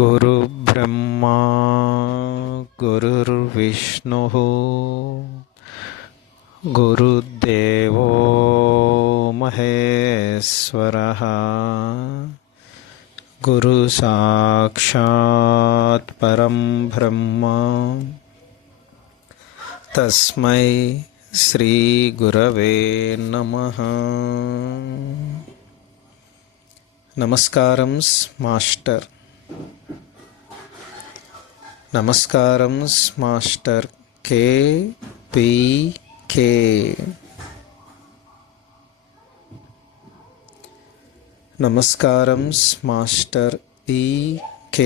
గురు బ్రహ్మా గురుర్విష్ణు గురుదేవో మహేశ్వరః గురు సాక్షాత్ పరం బ్రహ్మ తస్మై శ్రీ గురవే నమః. నమస్కారం మాస్టర్. నమస్కారం మాస్టర్ KPK. నమస్కారం మాస్టర్ EK.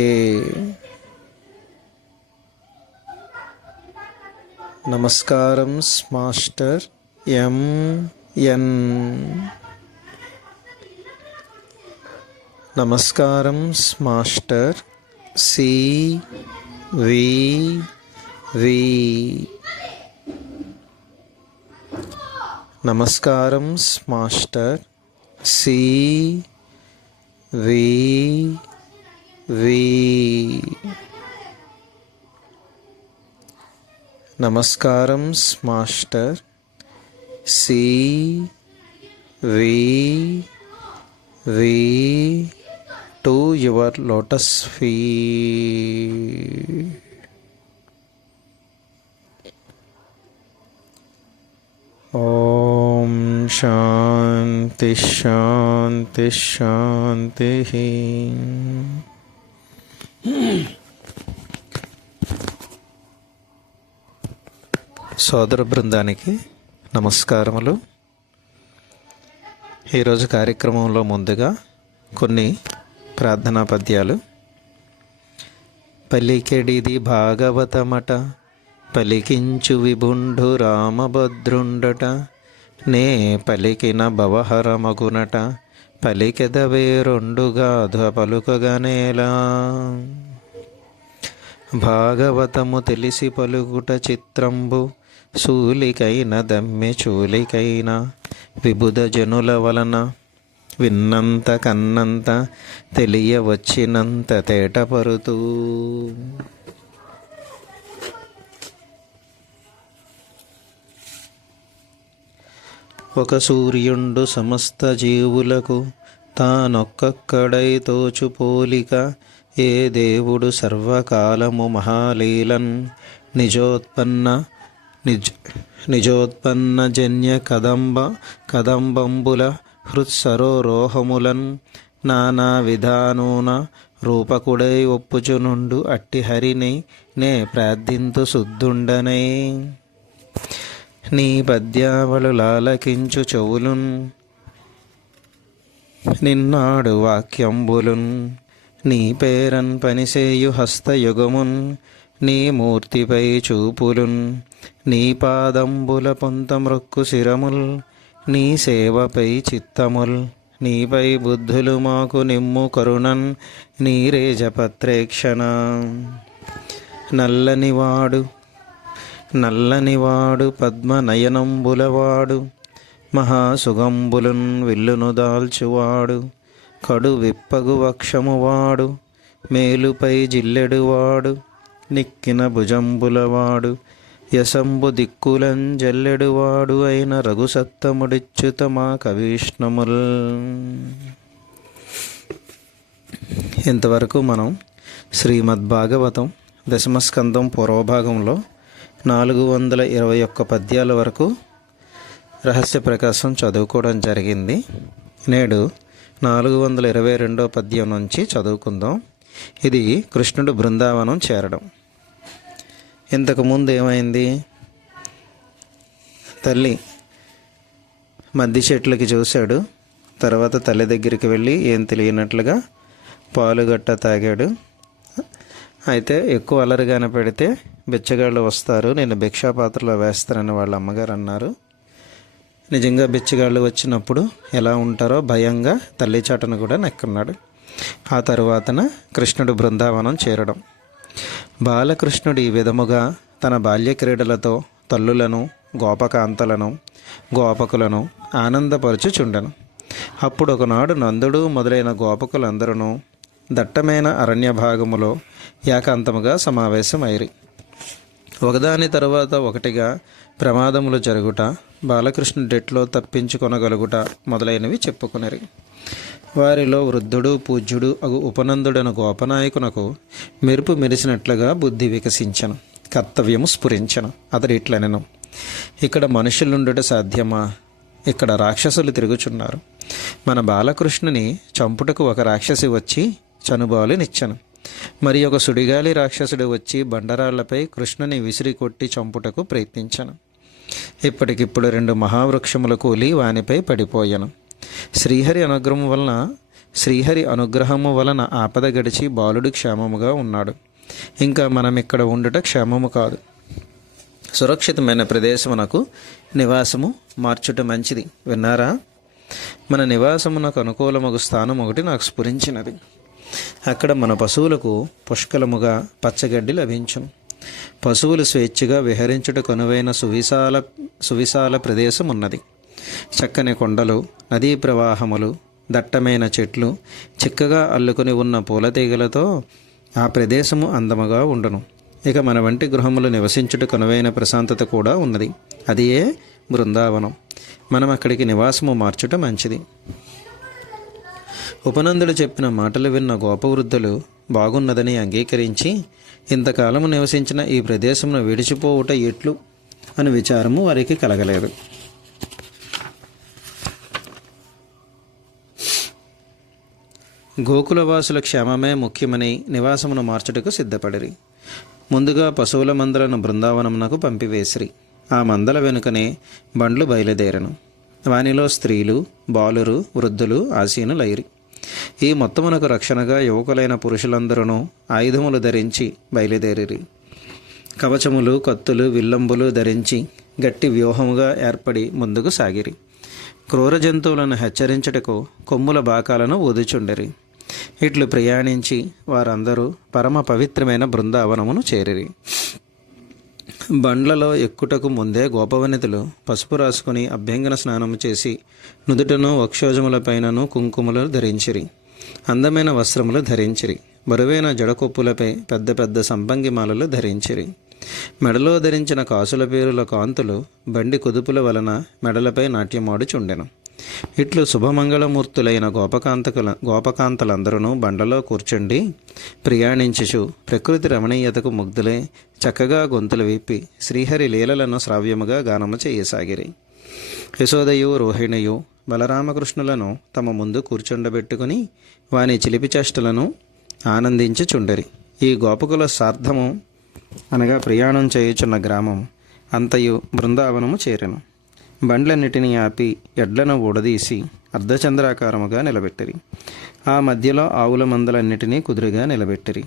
నమస్కారం మాస్టర్ MN. నమస్కారం మాస్టర్ CVV. నమస్కారం మాస్టర్ CVV. నమస్కారం master CVV to your lotus feet. Om Shanti Shanti Shanti. సోదర బృందానికి నమస్కారములు. ఈరోజు కార్యక్రమంలో ముందుగా కొన్ని ప్రార్థనా పద్యాలు. పలికెడిది భాగవతమట, పలికించు విభుండు రామభద్రుండట, నే పలికిన భవహరమగునట, పలికెదవే రెండుగాధ పలుకగనేలా. భాగవతము తెలిసి పలుకుట చిత్రంబు, శూలికైన దమ్మె చూలికైన విబుధ జనుల వలన, విన్నంత కన్నంత తెలియవచ్చినంత తేటపరుతూ. ఒక సూర్యుండు సమస్త జీవులకు తానొక్కడై తోచు పోలిక, ఏ దేవుడు సర్వకాలము మహాలీలన్ నిజోత్పన్న జన్య కదంబంబుల హృత్సరోరోహములన్ నానా విధానూన రూపకుడై ఒప్పుచునుండు అట్టి హరిని నే ప్రార్థింతు శుద్ధుండనై. నీ పద్యావళు లాలకించు చెవులున్, నిన్నాడు వాక్యంబులున్, నీ పేరన్ పనిసేయు హస్తయుగమున్, నీ మూర్తిపై చూపులున్, నీ పాదంబుల పొంతమృక్కు శిరముల్, నీ సేవపై చిత్తముల్, నీపై బుద్ధులు మాకు నిమ్ము కరుణన్, నీరేజపత్రేక్షణ. నల్లనివాడు పద్మనయనంబులవాడు, మహాసుగంబులున్ విల్లును దాల్చువాడు, కడు విప్పగు వక్షమువాడు, మేలుపై జిల్లెడువాడు, నిక్కిన భుజంబులవాడు, యశంబు దిక్కులం జల్లెడువాడు అయిన రఘుసత్తముడిచ్యుత మా కవిష్ణముల్. ఇంతవరకు మనం శ్రీమద్భాగవతం దశమస్కందం పూర్వభాగంలో 421 పద్యాల వరకు రహస్య ప్రకాశం చదువుకోవడం జరిగింది. నేడు 422 పద్యం నుంచి చదువుకుందాం. ఇది కృష్ణుడు బృందావనం చేరడం. ఇంతకుముందు ఏమైంది? తల్లి మద్ది చెట్లకి చూశాడు. తర్వాత తల్లి దగ్గరికి వెళ్ళి ఏం తెలియనట్లుగా పాలుగట్ట తాగాడు. అయితే ఎక్కువ అలరిగానే పెడితే బిచ్చగాళ్ళు వస్తారు, నేను భిక్షాపాత్రలో వేస్తానని వాళ్ళ అమ్మగారు అన్నారు. నిజంగా బిచ్చగాళ్ళు వచ్చినప్పుడు ఎలా ఉంటారో భయంగా తల్లి చాటను కూడా నెక్కున్నాడు. ఆ తరువాతన కృష్ణుడు బృందావనం చేరడం. బాలకృష్ణుడు ఈ విధముగా తన బాల్య క్రీడలతో తల్లులను, గోపకాంతలను, గోపకులను ఆనందపరచుచుండెను. అప్పుడు ఒకనాడు నందుడు మొదలైన గోపకులందరూ దట్టమైన అరణ్య భాగములో ఏకాంతముగా సమావేశమైరి. ఒకదాని తరువాత ఒకటిగా ప్రమాదములు జరుగుట, బాలకృష్ణుడెట్లో తప్పించుకొనగలుగుట మొదలైనవి చెప్పుకొనిరి. వారిలో వృద్ధుడు పూజ్యుడు అగు ఉపనందుడను గోపనాయకునకు మెరుపు మెరిసినట్లుగా బుద్ధి వికసించను, కర్తవ్యము స్ఫురించను. అతడు ఇట్లనెను, ఇక్కడ మనుషులుండుట సాధ్యమా? ఇక్కడ రాక్షసులు తిరుగుచున్నారు. మన బాలకృష్ణుని చంపుటకు ఒక రాక్షసి వచ్చి చనుబాలునిచ్చను. మరి ఒక సుడిగాలి రాక్షసుడు వచ్చి బండరాళ్లపై కృష్ణుని విసిరి కొట్టి చంపుటకు ప్రయత్నించను. ఇప్పటికిప్పుడు 2 మహావృక్షములు కూలి వానిపై పడిపోయాను. శ్రీహరి అనుగ్రహము వలన ఆపద గడిచి బాలుడు క్షేమముగా ఉన్నాడు. ఇంకా మనం ఇక్కడ ఉండుట క్షేమము కాదు. సురక్షితమైన ప్రదేశమునకు నివాసము మార్చుట మంచిది. విన్నారా? మన నివాసమునకు అనుకూలమగు స్థానం ఒకటి నాకు స్ఫురించినది. అక్కడ మన పశువులకు పుష్కలముగా పచ్చగడ్డి లభించును. పశువులు స్వేచ్ఛగా విహరించుటకు అనువైన సువిశాల ప్రదేశం ఉన్నది. చక్కని కొండలు, నదీ ప్రవాహములు, దట్టమైన చెట్లు, చిక్కగా అల్లుకొని ఉన్న పూలతీగలతో ఆ ప్రదేశము అందముగా ఉండును. ఇక మన వంటి గృహములు నివసించుటకు అనువైన ప్రశాంతత కూడా ఉన్నది. అదియే బృందావనం. మనం అక్కడికి నివాసము మార్చుట మంచిది. ఉపనందుడు చెప్పిన మాటలు విన్న గోపవృద్ధులు బాగున్నదని అంగీకరించి ఇంతకాలము నివసించిన ఈ ప్రదేశమును విడిచిపోవుట ఎట్లు అని విచారము వారికి కలగలేదు. గోకులవాసుల క్షేమమే ముఖ్యమని నివాసమును మార్చుటకు సిద్ధపడిరి. ముందుగా పశువుల మందలను బృందావనమునకు పంపివేసిరి. ఆ మందల వెనుకనే బండ్లు బయలుదేరను. వానిలో స్త్రీలు, బాలురు, వృద్ధులు ఆసీనులైరి. ఈ మొత్తమునకు రక్షణగా యువకులైన పురుషులందరూ ఆయుధములు ధరించి బయలుదేరిరి. కవచములు, కత్తులు, విల్లంబులు ధరించి గట్టి వ్యూహముగా ఏర్పడి ముందుకు సాగిరి. క్రూర జంతువులను హెచ్చరించుటకు కొమ్ముల బాకాలను ఊదుచుండిరి. ఇట్లు ప్రయాణించి వారందరూ పరమ పవిత్రమైన బృందావనమును చేరిరి. బండ్లలో ఎక్కుటకు ముందే గోపవనితులు పసుపు రాసుకుని అభ్యంగన స్నానము చేసి నుదుటను, వక్షోజములపైనను కుంకుమలు ధరించిరి. అందమైన వస్త్రములు ధరించిరి. బరువైన జడకొప్పులపై పెద్ద పెద్ద సంపంగి మాలలు ధరించిరి. మెడలో ధరించిన కాసుల పేరుల కాంతులు బండి కుదుపుల వలన మెడలపై నాట్యమాడుచుండెను. ఇట్లు శుభమంగళమూర్తులైన గోపకాంతలందరూ బండలో కూర్చుండి ప్రయాణించుచు ప్రకృతి రమణీయతకు ముగ్ధులై చక్కగా గొంతులు విప్పి శ్రీహరి లీలలను శ్రావ్యముగా గానము చేయసాగిరి. యశోదయు, రోహిణియు బలరామకృష్ణులను తమ ముందు కూర్చుండబెట్టుకుని వాని చిలిపి చేష్టలను ఆనందించుచుండరి. ఈ గోపకుల సార్థము అనగా ప్రయాణం చేయుచున్న గ్రామం అంతయు బృందావనము చేరెను. బండ్లన్నిటినీ ఆపి ఎడ్లను ఊడదీసి అర్ధచంద్రాకారముగా నిలబెట్టిరి. ఆ మధ్యలో ఆవుల మందలన్నిటినీ కుదురుగా నిలబెట్టిరి.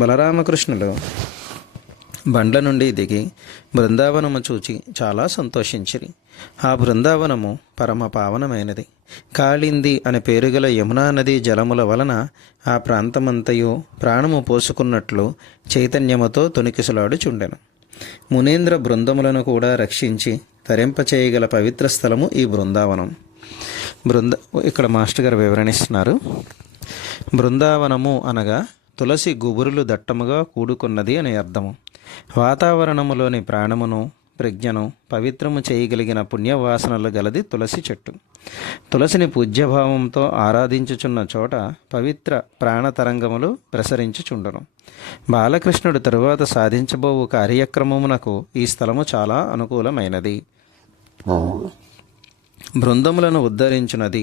బలరామకృష్ణులు బండ్ల నుండి దిగి బృందావనము చూచి చాలా సంతోషించిరి. ఆ బృందావనము పరమ పావనమైనది. కాళింది అనే పేరుగల యమునా నదీ జలముల వలన ఆ ప్రాంతమంతయు ప్రాణము పోసుకున్నట్లు చైతన్యముతో తొణికిసలాడుచుండెను. మునీంద్ర బృందములను కూడా రక్షించి తరింపచేయగల పవిత్ర స్థలము ఈ బృందావనం. ఇక్కడ మాస్టర్ గారు వివరణిస్తున్నారు. బృందావనము అనగా తులసి గుబురులు దట్టముగా కూడుకున్నది అని అర్థము. వాతావరణములోని ప్రాణమును, ప్రజ్ఞను పవిత్రము చేయగలిగిన పుణ్యవాసనలు గలది తులసి చెట్టు. తులసిని పూజ్యభావంతో ఆరాధించుచున్న చోట పవిత్ర ప్రాణతరంగములు ప్రసరించుచుండును. బాలకృష్ణుడు తరువాత సాధించబోవు కార్యక్రమమునకు ఈ స్థలము చాలా అనుకూలమైనది. బృందములను ఉద్ధరించున్నది.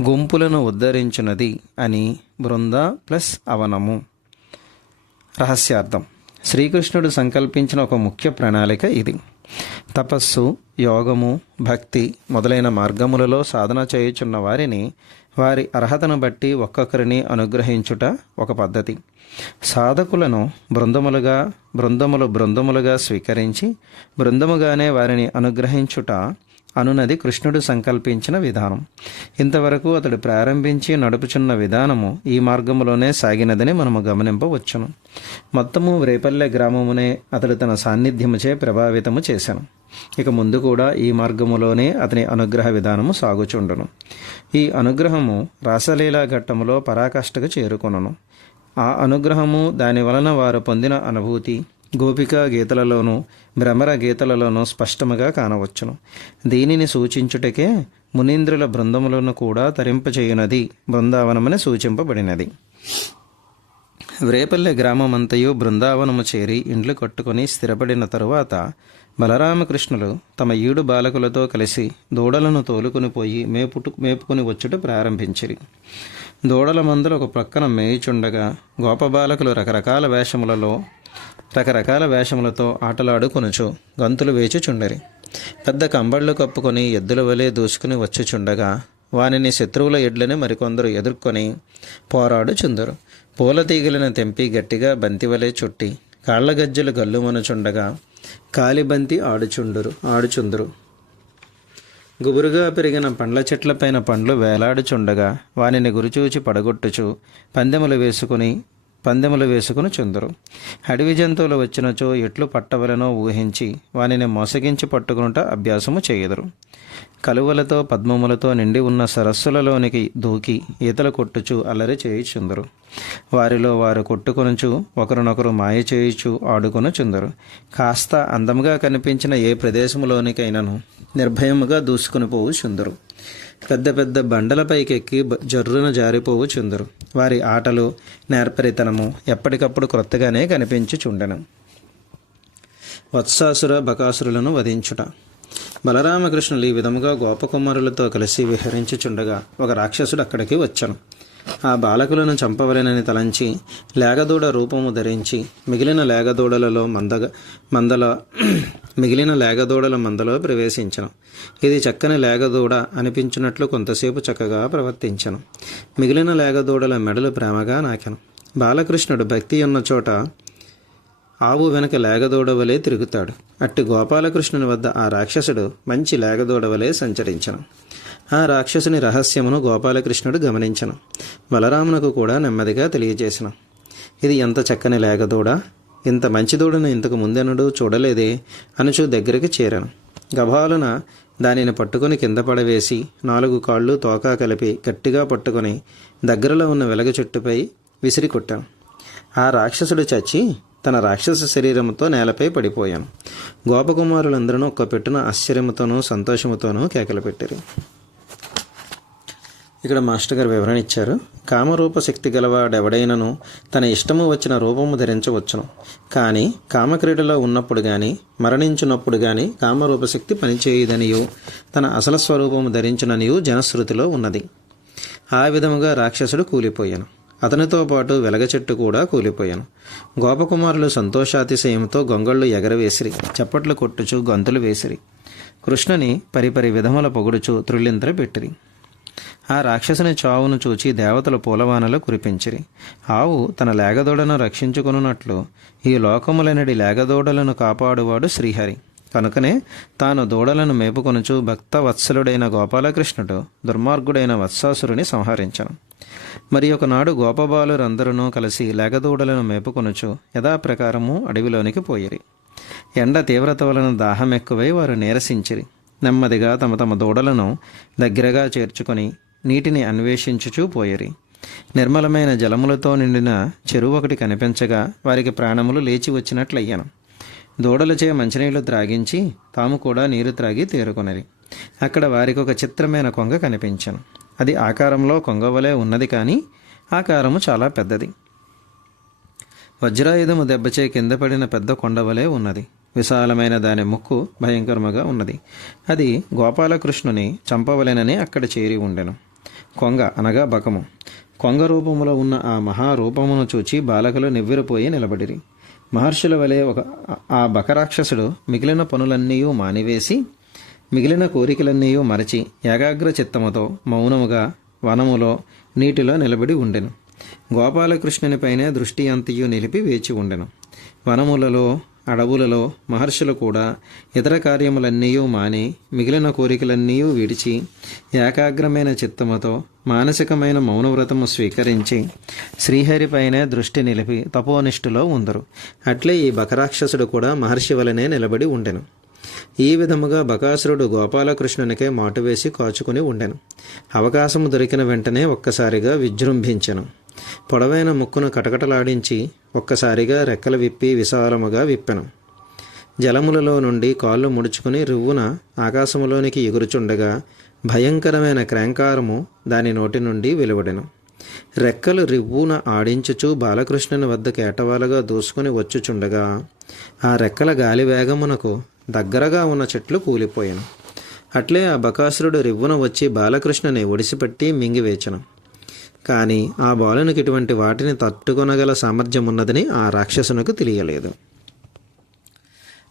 గుంపులను ఉద్ధరించున్నది అని బృంద ప్లస్ అవనము. రహస్యార్థం: శ్రీకృష్ణుడు సంకల్పించిన ఒక ముఖ్య ప్రణాళిక ఇది. తపస్సు, యోగము, భక్తి మొదలైన మార్గములలో సాధన చేయుచున్న వారిని వారి అర్హతను బట్టి ఒక్కొక్కరిని అనుగ్రహించుట ఒక పద్ధతి. సాధకులను బృందములుగా స్వీకరించి బృందముగానే వారిని అనుగ్రహించుట అనునది కృష్ణుడు సంకల్పించిన విధానం. ఇంతవరకు అతడు ప్రారంభించి నడుపుచున్న విధానము ఈ మార్గములోనే సాగినదని మనము గమనింపవచ్చును. మొత్తము రేపల్లె గ్రామమునే అతడు తన సాన్నిధ్యముచే ప్రభావితము చేశాను. ఇక ముందు కూడా ఈ మార్గములోనే అతని అనుగ్రహ విధానము సాగుచుండును. ఈ అనుగ్రహము రాసలీలా ఘట్టములో పరాకాష్ఠకు చేరుకొనును. ఆ అనుగ్రహము, దాని వలన వారు పొందిన అనుభూతి గోపికా గీతలలోనూ భ్రమర గీతలలోనూ స్పష్టముగా కానవచ్చును. దీనిని సూచించుటకే మునీంద్రుల బృందములను కూడా తరింపచేయునది బృందావనమని సూచింపబడినది. వ్రేపల్లె గ్రామమంతయు బృందావనము చేరి ఇండ్లు కట్టుకొని స్థిరపడిన తరువాత బలరామకృష్ణులు తమ 7 బాలకులతో కలిసి దూడలను తోలుకొని పోయి మేపుకొని వచ్చుట ప్రారంభించిరి. దూడల మందలు ఒక ప్రక్కన మేయుచుండగా గోపబాలకులు రకరకాల వేషములతో ఆటలాడుకొనుచు గంతులు వేచుచుండరి. పెద్ద కంబళ్ళు కప్పుకొని ఎద్దుల వలె దూసుకుని వచ్చుచుండగా వానిని శత్రువుల ఎడ్లని మరికొందరు ఎదుర్కొని పోరాడుచుందరు. పూల తీగలను తెంపి గట్టిగా బంతివలే చుట్టి కాళ్ల గజ్జలు గల్లుమనుచుండగా కాలిబంతి ఆడుచుందురు. గుబురుగా పెరిగిన పండ్ల చెట్లపైన పండ్లు వేలాడుచుండగా వానిని గురిచూచి పడగొట్టుచు పందెములు వేసుకుని చుందరు. అడవి జంతువులు వచ్చినచో ఎట్లు పట్టవలనో ఊహించి వానిని మోసగించి పట్టుకునుట అభ్యాసము చేయుదురు. కలువలతో పద్మములతో నిండి ఉన్న సరస్సులలోనికి దూకి ఈతలు కొట్టుచు అల్లరి చేయుచుందరు. వారిలో వారు కొట్టుకొనుచు ఒకరినొకరు మాయ చేయుచు ఆడుకొనుచుందరు. కాస్త అందముగా కనిపించిన ఏ ప్రదేశములోనికైనను నిర్భయముగా దూసుకుని పోవుచుందరు. పెద్ద పెద్ద బండలపైకెక్కి జర్రున జారిపోవుచుందరు. వారి ఆటలు, నేర్పరితనము ఎప్పటికప్పుడు క్రొత్తగానే కనిపించుచుండెను. వత్సాసుర బకాసురులను వధించుట. బలరామకృష్ణులు ఈ విధముగా గోపకుమారులతో కలిసి విహరించుచుండగా ఒక రాక్షసుడు అక్కడికి వచ్చాను. ఆ బాలకులను చంపవలెనని తలంచి లేగదూడ రూపము ధరించి మిగిలిన లేగదూడల మందలో ప్రవేశించను. ఇది చక్కని లేగదూడ అనిపించినట్లు కొంతసేపు చక్కగా ప్రవర్తించను. మిగిలిన లేగదూడల మెడలు ప్రేమగా నాకెను. బాలకృష్ణుడు భక్తి ఉన్న చోట ఆవు వెనక లేగదూడ వలె తిరుగుతాడు. అట్టి గోపాలకృష్ణుని వద్ద ఆ రాక్షసుడు మంచి లేగదూడ వలె సంచరించను. ఆ రాక్షసుని రహస్యమును గోపాలకృష్ణుడు గమనించను. బలరామునకు కూడా నెమ్మదిగా తెలియజేసను. ఇది ఎంత చక్కని లేగదూడ! ఇంత మంచి దూడను ఇంతకు ముందెన్నడూ చూడలేదే అనుచు దగ్గరికి చేరాను. గభాలున దానిని పట్టుకుని కింద పడవేసి 4 కాళ్ళు తోకా కలిపి గట్టిగా పట్టుకొని దగ్గరలో ఉన్న వెలగ చెట్టుపై విసిరి కొట్టాను. ఆ రాక్షసుడు చచ్చి తన రాక్షస శరీరముతో నేలపై పడిపోయాను. గోపకుమారులందరూ ఒక్క పెట్టున ఆశ్చర్యముతోనూ సంతోషముతోనూ కేకలు పెట్టారు. ఇక్కడ మాస్టర్ గారు వివరణ ఇచ్చారు. కామరూప శక్తి గలవాడెవడైనను తన ఇష్టము వచ్చిన రూపము ధరించవచ్చును. కానీ కామక్రీడలో ఉన్నప్పుడు కానీ మరణించినప్పుడు కానీ కామరూప శక్తి పనిచేయదనియు తన అసలు స్వరూపము ధరించుననియు జనశ్రుతిలో ఉన్నది. ఆ విధముగా రాక్షసుడు కూలిపోయాను. అతనితో పాటు వెలగ చెట్టు కూడా కూలిపోయాను. గోపకుమారులు సంతోషాతిశయంతో గొంగళ్ళు ఎగరవేసిరి, చప్పట్లు కొట్టుచు గంతులు వేసిరి. కృష్ణుని పరిపరి విధముల పొగుడుచు త్రుళ్ళింతలు పెట్టిరి. ఆ రాక్షసుని చావును చూచి దేవతలు పూలవానలు కురిపించిరి. ఆవు తన లేగదూడను రక్షించుకున్నట్లు ఈ లోకములనడి లేగదూడలను కాపాడువాడు శ్రీహరి. కనుకనే తాను దూడలను మేపుకొనుచు భక్తవత్సలుడైన గోపాలకృష్ణుడు దుర్మార్గుడైన వత్సాసురుని సంహరించను. మరి ఒకనాడు గోపబాలురందరూ కలిసి లేగదూడలను మేపుకొనుచు యథాప్రకారము అడవిలోనికి పోయిరి. ఎండ తీవ్రత వలన దాహం ఎక్కువై వారు నీరసించిరి. నెమ్మదిగా తమ తమ దూడలను దగ్గరగా చేర్చుకొని నీటిని అన్వేషించుచూ పోయిరి. నిర్మలమైన జలములతో నిండిన చెరువు ఒకటి కనిపించగా వారికి ప్రాణములు లేచి వచ్చినట్లయ్యాను. దూడలచే మంచినీళ్లు త్రాగించి తాము కూడా నీరు త్రాగి తేరుకొనిరి. అక్కడ వారికి ఒక చిత్రమైన కొంగ కనిపించాను. అది ఆకారంలో కొంగవలే ఉన్నది, కానీ ఆకారము చాలా పెద్దది. వజ్రాయుధము దెబ్బచే కింద పడిన పెద్ద కొండవలే ఉన్నది. విశాలమైన దాని ముక్కు భయంకరముగా ఉన్నది. అది గోపాలకృష్ణుని చంపవలెనని అక్కడ చేరి ఉండెను. కొంగ అనగా బకము. కొంగ రూపములో ఉన్న ఆ మహారూపమును చూచి బాలకులు నివ్వెరపోయి నిలబడిరి. మహర్షుల వలె ఆ బకరాక్షసుడు మిగిలిన పనులన్నీ మానివేసి మిగిలిన కోరికలన్నీ మరచి ఏకాగ్ర చిత్తముతో మౌనముగా వనములో నీటిలో నిలబడి ఉండెను. గోపాలకృష్ణునిపైనే దృష్టి అంతయు నిలిపి వేచి ఉండెను. వనములలో అడవులలో మహర్షులు కూడా ఇతర కార్యములన్నీ మాని మిగిలిన కోరికలన్నీ విడిచి ఏకాగ్రమైన చిత్తముతో మానసికమైన మౌనవ్రతము స్వీకరించి శ్రీహరిపైనే దృష్టి నిలిపి తపోనిష్ఠులో ఉందరు. అట్లే ఈ బకరాక్షసుడు కూడా మహర్షి వలనే నిలబడి ఉండెను. ఈ విధముగా బకాసురుడు గోపాలకృష్ణునికే మాటు వేసి కాచుకుని ఉండెను. అవకాశము దొరికిన వెంటనే ఒక్కసారిగా విజృంభించెను. పొడవైన ముక్కును కటకటలాడించి ఒక్కసారిగా రెక్కలు విప్పి విశాలముగా విప్పెను. జలములలో నుండి కాళ్ళు ముడుచుకుని రివ్వున ఆకాశములోనికి ఎగురుచుండగా భయంకరమైన క్రాంకారము దాని నోటి నుండి వెలువడెను. రెక్కలు రివ్వున ఆడించుచూ బాలకృష్ణుని వద్దకు ఏటవాలుగా దూసుకుని వచ్చుచుండగా ఆ రెక్కల గాలి వేగమునకు దగ్గరగా ఉన్న చెట్లు కూలిపోయాను. అట్లే ఆ బకాసురుడు రివ్వున వచ్చి బాలకృష్ణని ఒడిసిపెట్టి మింగివేచను. కానీ ఆ బాలునికి ఇటువంటి వాటిని తట్టుకొనగల సామర్థ్యం ఉన్నదని ఆ రాక్షసునకు తెలియలేదు.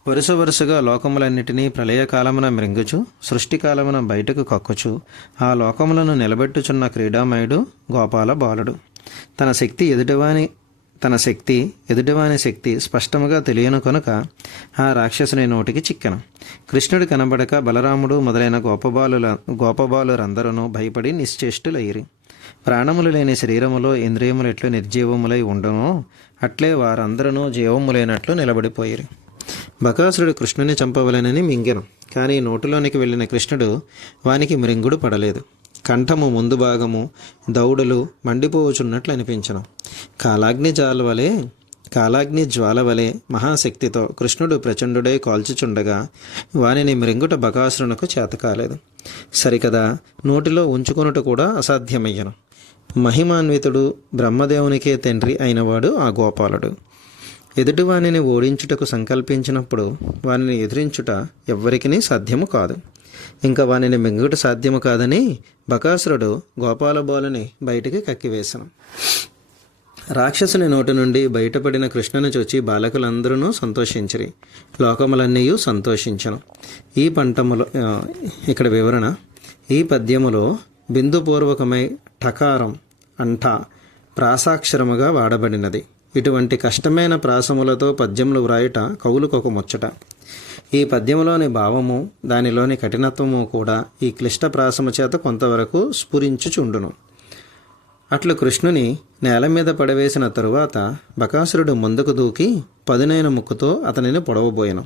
వరుసగా లోకములన్నిటినీ ప్రళయకాలమున మృంగుచు సృష్టికాలమున బయటకు కక్కుచు ఆ లోకములను నిలబెట్టుచున్న క్రీడామయుడు గోపాల బాలుడు. తన శక్తి ఎదుటివాని శక్తి స్పష్టముగా తెలియను కనుక ఆ రాక్షసుని నోటికి చిక్కెను. కృష్ణుడు కనబడక బలరాముడు మొదలైన గోపబాలురందరూ భయపడి నిశ్చేష్టులైరి. ప్రాణములు లేని శరీరములో ఇంద్రియములు ఎట్లు నిర్జీవములై ఉండనో అట్లే వారందరూ జీవములైనట్లు నిలబడిపోయిరి. బకాసురుడు కృష్ణుని చంపవలెనని మింగెను. కానీ నోటిలోనికి వెళ్ళిన కృష్ణుడు వానికి మృంగుడు పడలేదు. కంఠము ముందు భాగము దౌడలు మండిపోవచున్నట్లు అనిపించను. కాలాగ్ని జ్వాల వలె మహాశక్తితో కృష్ణుడు ప్రచండుడై కాల్చుచుండగా వానిని మృంగుట బకాసురునకు చేత కాలేదు. సరికదా నోటిలో ఉంచుకొనుట కూడా అసాధ్యమయ్యను. మహిమాన్వితుడు బ్రహ్మదేవునికే తండ్రి అయినవాడు ఆ గోపాలుడు. ఎదుటివానిని ఓడించుటకు సంకల్పించినప్పుడు వానిని ఎదిరించుట ఎవ్వరికీ సాధ్యము కాదు. ఇంకా వానిని మింగుట సాధ్యము కాదని బకాసురుడు గోపాలబాలుని బయటికి కక్కివేశను. రాక్షసుని నోటి నుండి బయటపడిన కృష్ణను చూచి బాలకులందరూ సంతోషించిరి. లోకములన్నీ సంతోషించను. ఇక్కడ వివరణ. ఈ పద్యములో బిందుపూర్వకమై ఠకారం అంట ప్రాసాక్షరముగా వాడబడినది. ఇటువంటి కష్టమైన ప్రాసములతో పద్యములు వ్రాయుట కవులకొక ముచ్చట. ఈ పద్యములోని భావము దానిలోని కఠినత్వము కూడా ఈ క్లిష్ట ప్రాసము చేత కొంతవరకు స్ఫురించుచుండును. అట్లు కృష్ణుని నేల మీద పడవేసిన తరువాత బకాసురుడు ముందుకు దూకి పదునైన ముక్కుతో అతనిని పొడవబోయెను.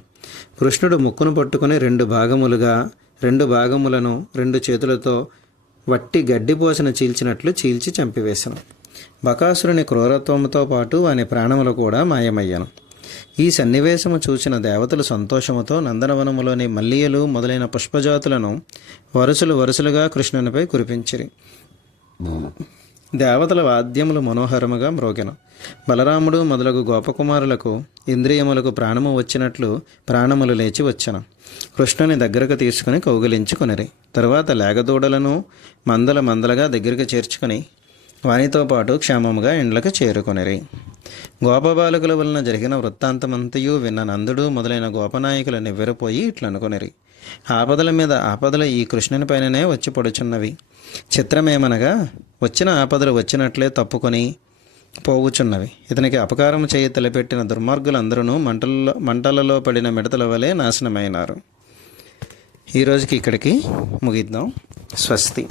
కృష్ణుడు ముక్కును పట్టుకుని రెండు భాగములను రెండు చేతులతో వట్టి గడ్డిపోసిన చీల్చినట్లు చీల్చి చంపివేశను. బకాసురుని క్రూరత్వముతో పాటు వాని ప్రాణములు కూడా మాయమయ్యను. ఈ సన్నివేశము చూసిన దేవతలు సంతోషముతో నందనవనములోని మల్లియలు మొదలైన పుష్పజాతులను వరుసలుగా కృష్ణునిపై కురిపించిరి. దేవతల వాద్యములు మనోహరముగా మ్రోగెను. బలరాముడు మొదలగు గోపకుమారులకు ఇంద్రియములకు ప్రాణము వచ్చినట్లు ప్రాణములు లేచి వచ్చెను. కృష్ణుని దగ్గరకు తీసుకుని కౌగిలించుకొనిరి. తరువాత లేగదూడలను మందలుగా దగ్గరికి చేర్చుకొని వానితో పాటు క్షేమముగా ఇండ్లకు చేరుకొనిరి. గోపబాలకుల వలన జరిగిన వృత్తాంతమంతయు విన్న నందుడు మొదలైన గోపనాయకులు నివ్వెరపోయి ఇట్లనుకొనిరి. ఆపదల మీద ఆపదలు ఈ కృష్ణుని పైననే వచ్చి పడుచున్నవి. చిత్రమేమనగా వచ్చిన ఆపదలు వచ్చినట్లే తప్పుకొని పోవుచున్నవి. ఇతనికి అపకారం చేయి తలపెట్టిన దుర్మార్గులందరూ మంటలలో పడిన మిడతల వలె నాశనమైనారు. ఈరోజుకి ఇక్కడికి ముగిద్దాం. స్వస్తి.